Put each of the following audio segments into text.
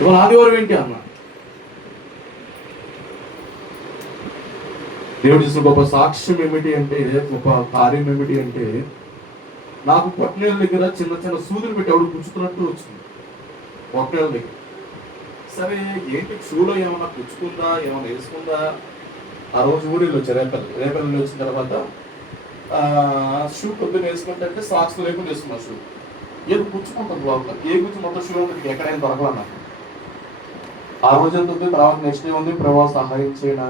ఇవాళ ఆదివారం ఏంటి అన్న? దేవుడు చేసిన గొప్ప సాక్ష్యం ఏమిటి అంటే, గొప్ప కార్యం ఏమిటి అంటే, నాకు పొట్టనేళ్ళ దగ్గర చిన్న చిన్న సూదులు పెట్టి ఎవడు పుచ్చుతున్నట్టు వచ్చింది పొట్టనేళ్ళ దగ్గర. సరే ఏంటి షూలో ఏమన్నా పుచ్చుకుందా, ఏమన్నా వేసుకుందా? ఆ రోజు ఊరిలో వచ్చి రేపల్లి వచ్చిన తర్వాత షూ పొద్దున్న వేసుకుంటే సాక్స్ లేకుండా వేసుకున్నా. షూ ఏది పుచ్చుకుంటుంది లోపల, ఏ గుచ్చి మొత్తం షూ ఉంటుంది, ఎక్కడైనా దొరకలా నాకు. ఆ రోజు ఎంత ఉంది, తర్వాత నెక్స్ట్ డే ఉంది, ప్రభావ సహాయం చేయనా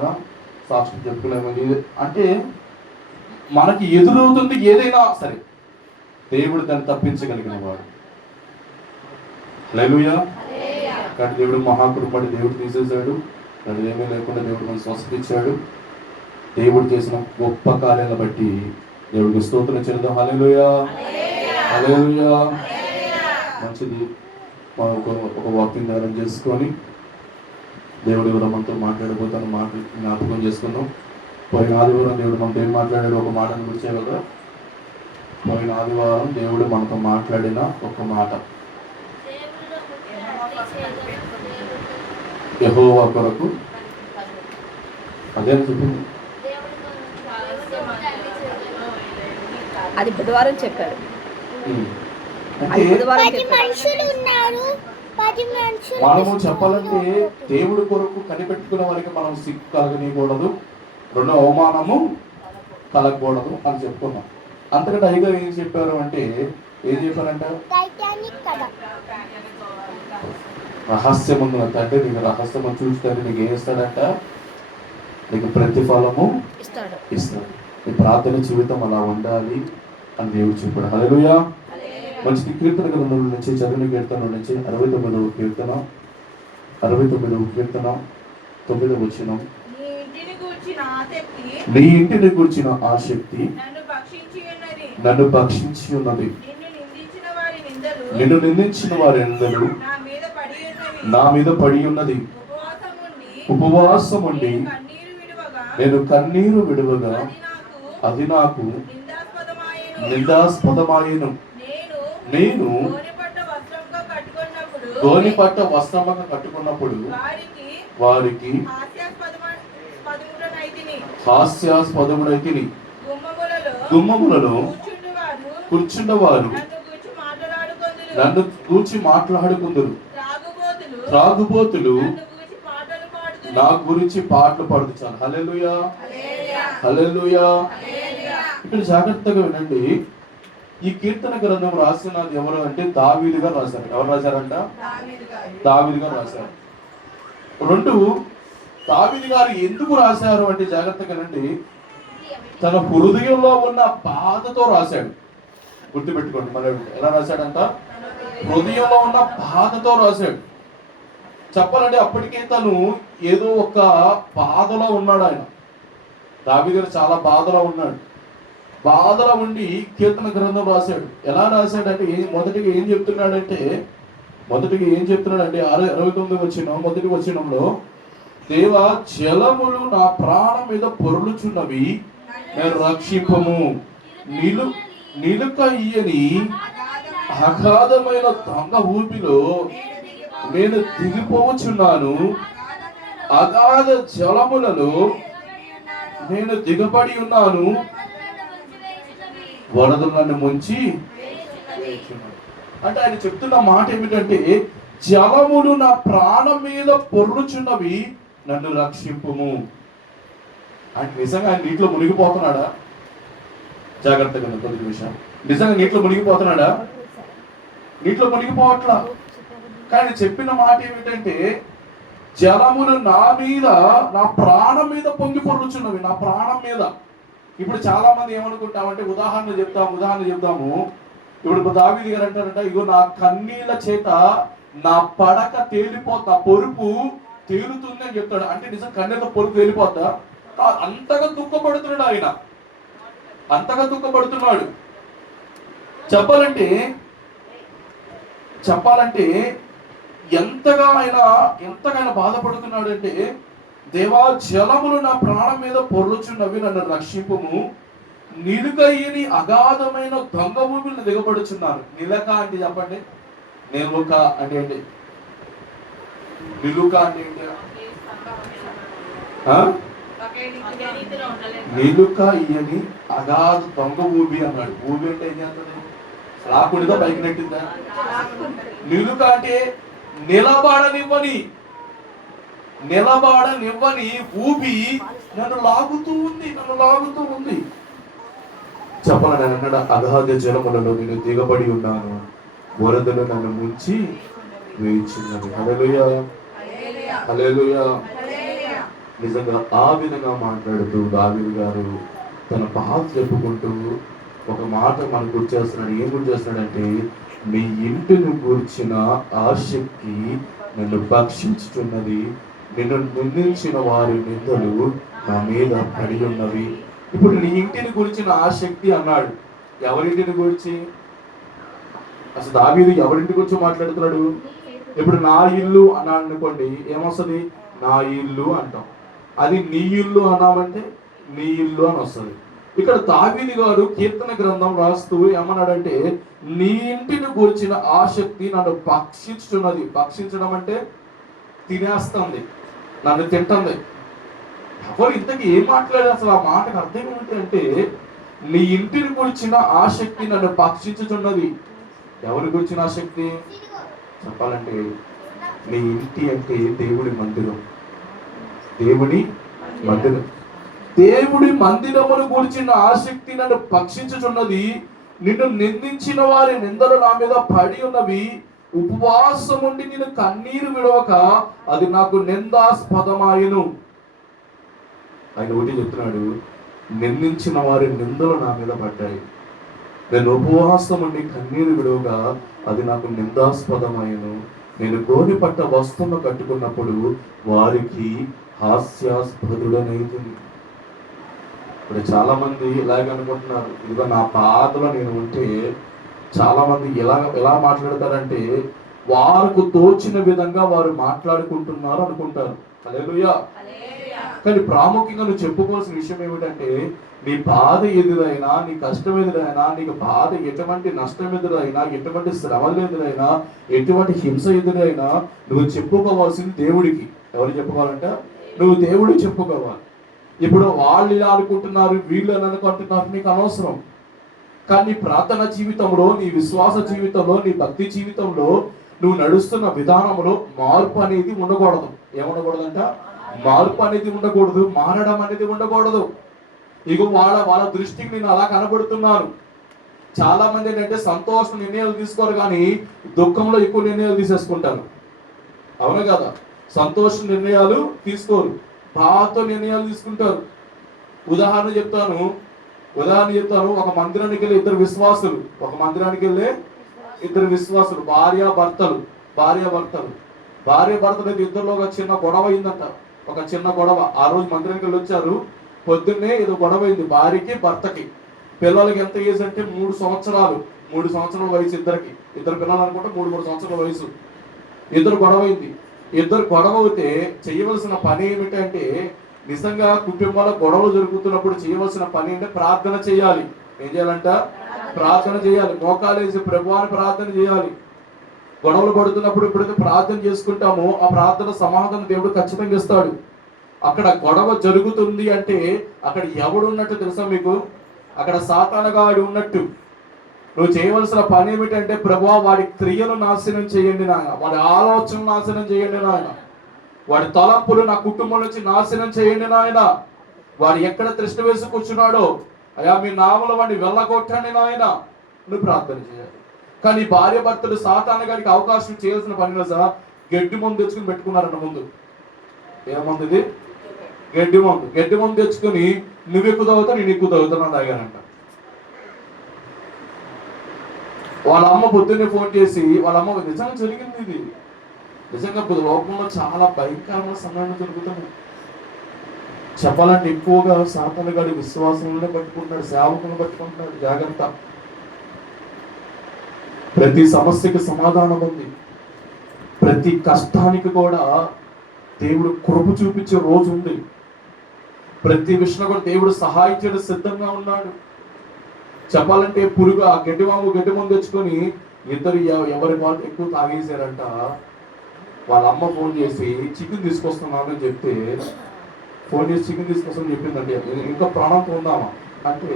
సాక్షి చెప్పుకోలేము. అంటే మనకి ఎదురవుతుంది ఏదైనా సరే, దేవుడు దాన్ని తప్పించగలిగిన వాడు. హల్లెలూయా. కానీ దేవుడు మహాకృపడి దేవుడు తీసేశాడు. దాని ఏమీ లేకుండా దేవుడు మనకు స్వస్థత ఇచ్చాడు. దేవుడు చేసిన గొప్ప కార్యాలను బట్టి దేవుడికి స్తోత్రం చెల్లిద్దాం. హల్లెలూయా, హల్లెలూయా. మంచిది. ఒక వాకింగ్ ధ్యానం చేసుకొని దేవుడు కూడా మనతో మాట్లాడబోతాను. జ్ఞాపకం చేసుకుందాం. పోయిన ఆదివారం దేవుడు మనతో ఏం మాట్లాడాడు, ఒక మాటను గుర్చేయగలరా? పోయిన ఆదివారం దేవుడు మనతో మాట్లాడిన ఒక మాట, యెహోవా కొరకు అదే చెప్పింది. అది బుధవారం చెప్పారు. మనము చెప్పాలంటే దేవుడి కొరకు కనిపెట్టుకున్న వారికి మనం సిగ్గు కలగనీయకూడదు, రెండో అవమానము కలగకూడదు అని చెప్పుకున్నాం. అంతకంటే అయ్యగారు ఏం చెప్పారు అంటే, ఏం చెప్పారంట? రహస్యం ఉంది అంటే, నీకు రహస్యం చూస్తే నీకు ఏం ఇస్తాడంట? నీకు ప్రతిఫలము ఇస్తాడు. నీ ప్రార్థన జీవితం అలా ఉండాలి అని దేవుడు చెప్పాడు. హల్లెలూయా. మంచి కీర్తన గ్రంథం నుంచి చదివిన కీర్తన నుంచి 69వ కీర్తన 9వ వచనం. నీ ఇంటిని గూర్చిన ఆసక్తి నన్ను భక్షించి ఉన్నది, నిన్ను నిందించిన వారి నిందలు నా మీద పడి ఉన్నది. ఉపవాసం ఉండి నేను కన్నీరు విడువగా అది నాకు నిందాస్పదమాయెను. నేను గోనెపట్ట వస్త్రముగా కట్టుకున్నప్పుడు వారికి హాస్యాస్పదముడైతిని. గుమ్మములలో కూర్చున్నవారు నన్ను గూర్చి మాట్లాడుకుందరు. త్రాగుబోతులు నా గురించి పాటలు పాడుతారు. హల్లెలూయా, హల్లెలూయా. ఇక్కడ జాగ్రత్తగా వినండి. ఈ కీర్తన గ్రంథం రాసినది ఎవరు అంటే దావీదు గారు రాశారు. ఎవరు రాశారంట? దావీదు గారు రాశారు. రెండు, దావీదు గారు ఎందుకు రాశారు అంటే జాగ్రత్తగా వినండి, తన హృదయంలో ఉన్న బాధతో రాశాడు. గుర్తుపెట్టుకోండి. మరి ఎలా రాశాడంట? హృదయంలో ఉన్న బాధతో రాశాడు. చెప్పాలంటే అప్పటికే తను ఏదో ఒక బాధలో ఉన్నాడు. ఆయన దావీదు గారు చాలా బాధలో ఉన్నాడు. బాధలో ఉండి కీర్తన గ్రంథం రాశాడు. ఎలా రాశాడంటే మొదటిగా ఏం చెప్తున్నాడంటే 69వ వచనం, మొదటి వచనంలో, దేవా జలములు నా ప్రాణం మీద పొరులుచున్నవి, నేను రక్షింపము. నిలుక ఇయ్యని అగాధమైన దొంగ ఊపిలో నేను దిగిపోవచ్చున్నాను. అగాధ జలములలో నేను దిగబడి ఉన్నాను. వరదలు నన్ను ముంచి. అంటే ఆయన చెప్తున్న మాట ఏమిటంటే, జలములు నా ప్రాణం మీద పొర్లుచున్నవి, నన్ను రక్షింపుము. అంటే నిజంగా ఆయన నీటిలో మునిగిపోతున్నాడా? జాగ్రత్తగా కొద్ది విషయం. నిజంగా నీటిలో మునిగిపోతున్నాడా? నీటిలో మునిగిపోవట్లా. కానీ చెప్పిన మాట ఏమిటంటే, జలములు నా మీద, నా ప్రాణం మీద పొంగి పొర్లుచున్నవి, నా ప్రాణం మీద. ఇప్పుడు చాలా మంది ఏమనుకుంటామంటే, ఉదాహరణ చెప్తాము. ఇప్పుడు దావీదు గారు అంటారంట, ఇగో నా కన్నీళ్ళ చేత నా పడక తేలిపోతా, పొరుపు తేలుతుంది అని చెప్తాడు. అంటే నిజం కన్నీళ్ళ పొరుపు తేలిపోతా? అంతగా దుఃఖపడుతున్నాడు ఆయన, అంతగా దుఃఖపడుతున్నాడు. చెప్పాలంటే ఎంతగా ఆయన బాధపడుతున్నాడు అంటే, దేవా జలములు నా ప్రాణం మీద పొర్లుచున్నవి, నన్ను రక్షింపుము. నిలుకయ్యని అగాధమైన దొంగ భూమిని దిగబడుచున్నాను. నిలక అంటే చెప్పండి, నిలుక అంటే ఏంటి? నిలుక అంటే ఏంటి? నిలుక ఇయని అగాధ దొంగ ఊబి అన్నాడు. ఊబి అంటే ఏం చేస్తుంది? రాకుడితో పైకి నెట్టిందా? నిలుక అంటే నిలబడనివ్వని ఊబి నన్ను లాగుతూ ఉంది. చెప్పాలని అన్నాడు, అగాధ జలములలో నేను దిగబడి ఉన్నాను, వరదలు నన్ను ముంచి వేయించున్నది. హల్లెలూయా, హల్లెలూయా. నిజంగా ఆ విధంగా మాట్లాడుతూ దావీదు గారు తన బాధ చెప్పుకుంటూ ఒక మాట మనకు గుర్తు చేస్తున్నాడు. ఏం గుర్తు చేస్తున్నాడంటే, నీ ఇంటిని గూర్చిన ఆసక్తి నన్ను భక్షించుతున్నది, నిన్ను నిందించిన వారి నిందలు నా మీద పడి ఉన్నవి. ఇప్పుడు నీ ఇంటిని గురించిన ఆసక్తి అన్నాడు. ఎవరింటిని గురించి? అసలు దావీదు ఎవరింటి గురించి మాట్లాడుతున్నాడు? ఇప్పుడు నా ఇల్లు అన్నాడు అనుకోండి, ఏమొస్తుంది? నా ఇల్లు అంటాం. అది నీ ఇల్లు అన్నామంటే నీ ఇల్లు అని వస్తుంది. ఇక్కడ దావీదు గారు కీర్తన గ్రంథం రాస్తూ ఏమన్నాడంటే, నీ ఇంటిని గురించిన ఆసక్తి నన్ను భక్షించుతున్నది. భక్షించడం అంటే తినేస్తుంది, నన్ను తింటుంది. ఎవరు ఇంతకీ ఏం మాట్లాడారు? అసలు ఆ మాటకు అర్థం ఏమిటి అంటే, నీ ఇంటిని గురించిన ఆసక్తి నన్ను భక్షించుతున్నది. ఎవరి గురించిన ఆసక్తి? చెప్పాలంటే నీ ఇంటి అంటే దేవుడి మందిరం. దేవుడి మందిరమును గురించిన ఆసక్తి నన్ను భక్షించుచున్నది. నిన్ను నిందించిన వారి నిందలు నా మీద పడి ఉన్నవి. ఉపవాసం ఉండి నేను కన్నీరు విడవక అది నాకు నిందాస్పదమాయను. ఆయన ఒకటి చెప్తున్నాడు, నిందించిన వారి నిందలు నా మీద పడ్డాయి. నేను ఉపవాసం ఉండి కన్నీరు విడవగా అది నాకు నిందాస్పదమైను. నేను గోని పట్ట వస్త్రము కట్టుకున్నప్పుడు వారికి హాస్యాస్పదుడనైతుంది. ఇప్పుడు చాలా మంది ఇలాగ అనుకుంటున్నారు, ఇదిగో నా బాధలో నేను ఉంటే చాలా మంది ఎలా మాట్లాడతారంటే, వారికి తోచిన విధంగా వారు మాట్లాడుకుంటున్నారు అనుకుంటారు. హల్లెలూయా. కానీ ప్రాముఖ్యంగా నువ్వు చెప్పుకోవాల్సిన విషయం ఏమిటంటే, నీ బాధ ఎదురైనా, నీ కష్టం ఎదురైనా, నీకు బాధ ఎటువంటి నష్టం ఎదురైనా, ఎటువంటి శ్రమలు ఎదురైనా, ఎటువంటి హింస ఎదురైనా నువ్వు చెప్పుకోవాల్సింది దేవుడికి. ఎవరు చెప్పుకోవాలంట? నువ్వు దేవుడికి చెప్పుకోవాలి. ఇప్పుడు వాళ్ళు ఇలా అనుకుంటున్నారు, వీళ్ళు అని అనుకుంటున్నారు, నీకు అనవసరం. కానీ నీ ప్రార్థన జీవితంలో, నీ విశ్వాస జీవితంలో, నీ భక్తి జీవితంలో నువ్వు నడుస్తున్న విధానంలో మార్పు అనేది ఉండకూడదు. ఏముండకూడదంట? మార్పు అనేది ఉండకూడదు, మారడం అనేది ఉండకూడదు. ఇగో వాళ్ళ దృష్టికి నేను అలా కనబడుతున్నాను. చాలా మంది ఏంటంటే సంతోషం నిర్ణయాలు తీసుకోరు, కానీ దుఃఖంలో ఎక్కువ నిర్ణయాలు తీసేసుకుంటారు. అవును కదా? సంతోషం నిర్ణయాలు తీసుకోరు, బాధతో నిర్ణయాలు తీసుకుంటారు. ఉదాహరణ చెప్తాను. ఒక మందిరానికి వెళ్ళే ఇద్దరు విశ్వాసులు, భార్య భర్తలు ఇద్దరిలో ఒక చిన్న గొడవ అయిందంట. ఒక చిన్న గొడవ. ఆ రోజు మందిరానికి వెళ్ళి వచ్చారు. పొద్దున్నే ఏదో గొడవ అయింది భార్యకి భర్తకి. పిల్లలకి ఎంత ఏజ్ అంటే 3 సంవత్సరాల వయసు. ఇద్దరు పిల్లలు అనుకుంటే 3 సంవత్సరాల వయసు. ఇద్దరు గొడవ అయింది. ఇద్దరు గొడవ అయితే చేయవలసిన పని ఏమిటంటే, నిజంగా కుటుంబాల గొడవలు జరుగుతున్నప్పుడు చేయవలసిన పని అంటే ప్రార్థన చేయాలి. ఏం చేయాలంట? ప్రార్థన చేయాలి. మోకాలేసి ప్రభువాని ప్రార్థన చేయాలి. గొడవలు పడుతున్నప్పుడు ఎప్పుడైతే ప్రార్థన చేసుకుంటామో ఆ ప్రార్థన సమాధానం దేవుడు ఖచ్చితంగా ఇస్తాడు. అక్కడ గొడవ జరుగుతుంది అంటే అక్కడ ఎవడు ఉన్నట్టు తెలుసా మీకు? అక్కడ సాతానుగాడు ఉన్నట్టు. నువ్వు చేయవలసిన పని ఏమిటంటే, ప్రభువా వాడి క్రియలు నాశనం చేయండి నాయన, వాడి ఆలోచనలు నాశనం చేయండి నాయన, వాడి తలంపులు నా కుటుంబం నుంచి నాశనం చేయండి నాయన, వాడు ఎక్కడ తృష్ణ వేసి కూర్చున్నాడో అయ్యా మీ నామములో వాడిని వెళ్ళగొట్టండి నాయన, నువ్వు ప్రార్థన చేయాలి. కానీ భార్య భర్తలు సాతానుగాడికి అవకాశం చేయాల్సిన పని సార్ గడ్డి మందు తెచ్చుకుని పెట్టుకున్నారంట. ముందు ఏమంది? ఇది గడ్డి మందు తెచ్చుకుని నువ్వు ఎక్కువ తాగుతావు, నేను ఎక్కువ తాగుతాను తాగానంట. వాళ్ళ అమ్మ పొద్దున్నే ఫోన్ చేసి, వాళ్ళ అమ్మ నిజంగా జరిగింది ఇది, నిజంగా లోకంలో చాలా భయంకరమైన సమయాన్ని జరుగుతుంది. చెప్పాలంటే ఎక్కువగా సాతానుగాడి విశ్వాసంలోనే పట్టుకుంటున్నాడు, సేవకులను పట్టుకుంటున్నాడు. జాగ్రత్త. ప్రతి సమస్యకి సమాధానం ఉంది. ప్రతి కష్టానికి కూడా దేవుడు కృప చూపించే రోజు ఉంది. ప్రతి విషయంలో కూడా దేవుడు సహాయం చేయడం సిద్ధంగా ఉన్నాడు. చెప్పాలంటే పురుగు ఆ గడ్డి మందు తెచ్చుకొని ఇద్దరు ఎవరి వాళ్ళు ఎక్కువ తాగేశారంట. వాళ్ళ అమ్మ ఫోన్ చేసి చికెన్ తీసుకొస్తున్నాను అని చెప్తే, ఫోన్ చేసి చికెన్ తీసుకొస్తామని చెప్పిందండి. ఇంకా ప్రాణం పొందామా అంటే,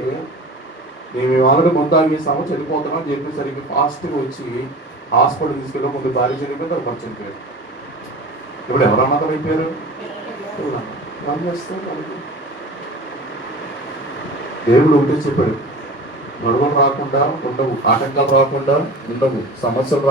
మేము ఆల్రెడీ ముందు ఆగేసాము, చనిపోతున్నాం అని చెప్పేసరికి ఫాస్ట్గా వచ్చి హాస్పిటల్ తీసుకెళ్ళి ముందు భార్య చనిపోయింది, తర్వాత భర్త చనిపోయారు. ఇప్పుడు ఎవరు అనాథం అయిపోయారు? ఏం చేస్తారు? దేవుడు ఒకటే చెప్పాడు, గొడవలు రాకుండా ఉండవు, ఆటంకాలు రాకుండా ఉండవు, సమస్యలు